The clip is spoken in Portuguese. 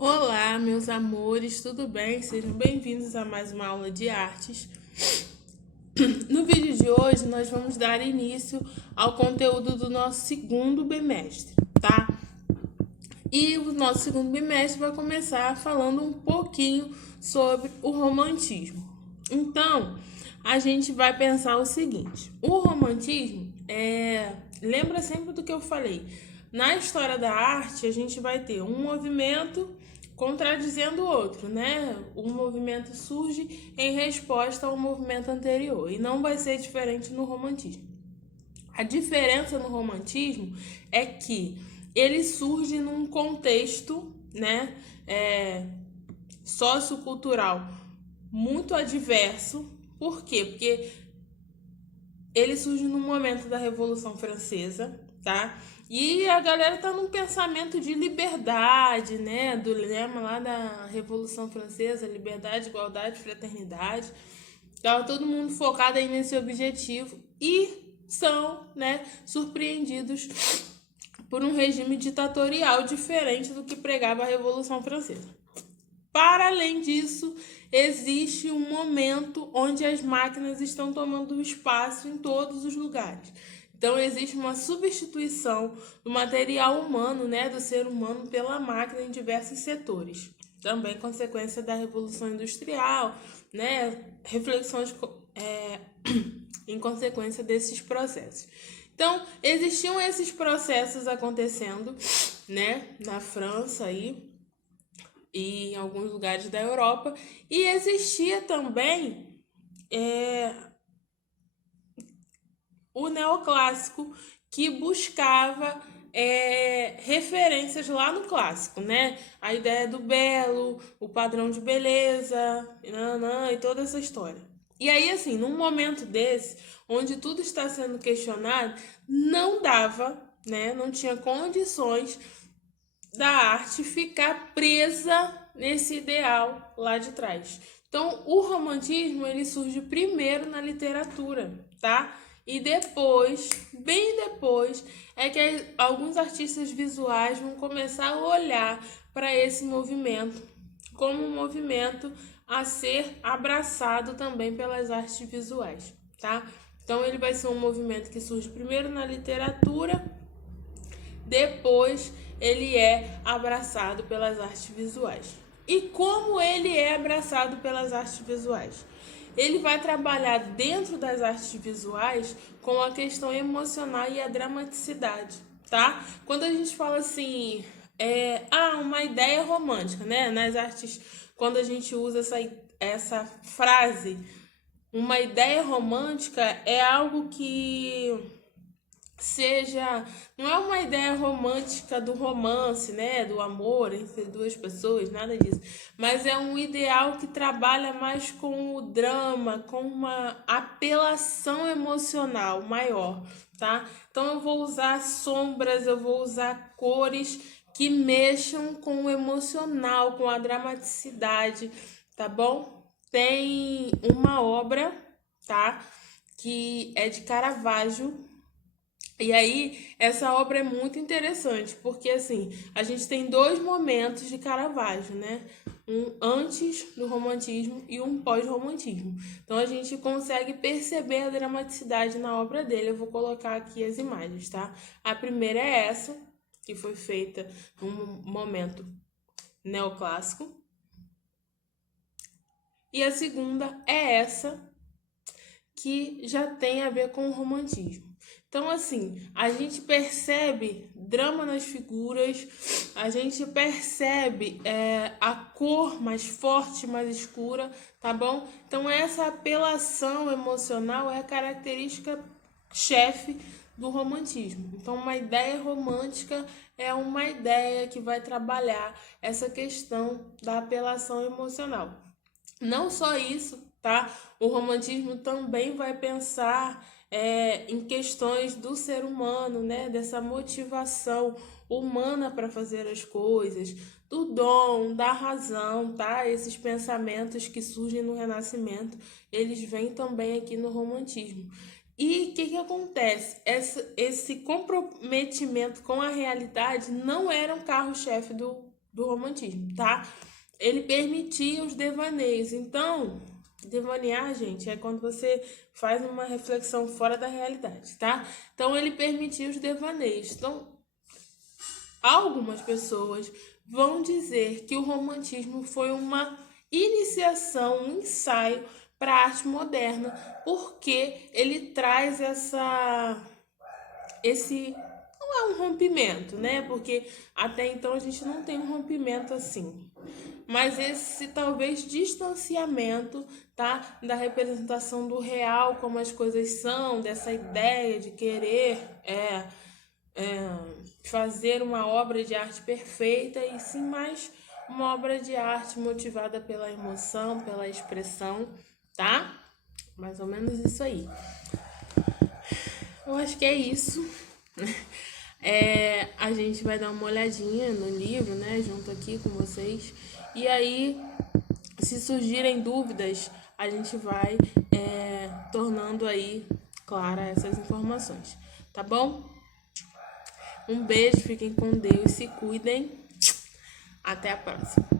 Olá, meus amores, tudo bem? Sejam bem-vindos a mais uma aula de artes. No vídeo de hoje, nós vamos dar início ao conteúdo do nosso segundo bimestre, tá? E o nosso segundo bimestre vai começar falando um pouquinho sobre o romantismo. Então, a gente vai pensar o seguinte: o romantismo lembra sempre do que eu falei. Na história da arte, a gente vai ter um movimento contradizendo o outro, né? Um movimento surge em resposta ao movimento anterior e não vai ser diferente no romantismo. A diferença no romantismo é que ele surge num contexto, né, sociocultural muito adverso. Por quê? Porque ele surge no momento da Revolução Francesa, tá? E a galera tá num pensamento de liberdade, né? Do lema lá da Revolução Francesa, liberdade, igualdade, fraternidade. Tava todo mundo focado aí nesse objetivo e são, né, surpreendidos por um regime ditatorial diferente do que pregava a Revolução Francesa. Para além disso, existe um momento onde as máquinas estão tomando espaço em todos os lugares. Então, existe uma substituição do material humano, né, do ser humano, pela máquina em diversos setores. Também consequência da Revolução Industrial, né, reflexões em consequência desses processos. Então, existiam esses processos acontecendo, né, na França aí, e em alguns lugares da Europa, e existia também o neoclássico, que buscava referências lá no clássico, né? A ideia do belo, o padrão de beleza, e toda essa história. E aí, assim, num momento desse, onde tudo está sendo questionado, não dava, né? Não tinha condições da arte ficar presa nesse ideal lá de trás. Então, o romantismo ele surge primeiro na literatura, tá? E depois, bem depois, é que alguns artistas visuais vão começar a olhar para esse movimento como um movimento a ser abraçado também pelas artes visuais, tá? Então, ele vai ser um movimento que surge primeiro na literatura, depois ele é abraçado pelas artes visuais. E como ele é abraçado pelas artes visuais? Ele vai trabalhar dentro das artes visuais com a questão emocional e a dramaticidade, tá? Quando a gente fala assim, uma ideia romântica, né? Nas artes, quando a gente usa essa frase, uma ideia romântica é algo que não é uma ideia romântica do romance, né, do amor entre duas pessoas, nada disso, mas é um ideal que trabalha mais com o drama, com uma apelação emocional maior, tá? Então eu vou usar sombras, eu vou usar cores que mexam com o emocional, com a dramaticidade, tá bom? Tem uma obra, tá, que é de Caravaggio. E aí, essa obra é muito interessante, porque assim, a gente tem dois momentos de Caravaggio, né? Um antes do romantismo e um pós-romantismo. Então a gente consegue perceber a dramaticidade na obra dele. Eu vou colocar aqui as imagens, tá? A primeira é essa, que foi feita num momento neoclássico. E a segunda é essa, que já tem a ver com o romantismo. Então, assim, a gente percebe drama nas figuras, a gente percebe a cor mais forte, mais escura, tá bom? Então, essa apelação emocional é a característica chefe do romantismo. Então, uma ideia romântica é uma ideia que vai trabalhar essa questão da apelação emocional. Não só isso, tá? O romantismo também vai pensar em questões do ser humano, né? Dessa motivação humana para fazer as coisas, do dom, da razão, tá? Esses pensamentos que surgem no Renascimento, eles vêm também aqui no romantismo. E o que acontece? Esse comprometimento com a realidade não era um carro-chefe do romantismo, tá? Ele permitia os devaneios. Então, devanear, gente, é quando você faz uma reflexão fora da realidade, tá? Então, ele permitia os devaneios. Então, algumas pessoas vão dizer que o romantismo foi uma iniciação, um ensaio para a arte moderna, porque ele traz esse não é um rompimento, né? Porque até então a gente não tem um rompimento assim. Mas esse talvez distanciamento, tá? Da representação do real, como as coisas são, dessa ideia de querer fazer uma obra de arte perfeita e sim mais uma obra de arte motivada pela emoção, pela expressão, tá? Mais ou menos isso aí. Eu acho que é isso. A gente vai dar uma olhadinha no livro, né, junto aqui com vocês. E aí, se surgirem dúvidas, a gente vai tornando aí clara essas informações, tá bom? Um beijo, fiquem com Deus, se cuidem. Até a próxima.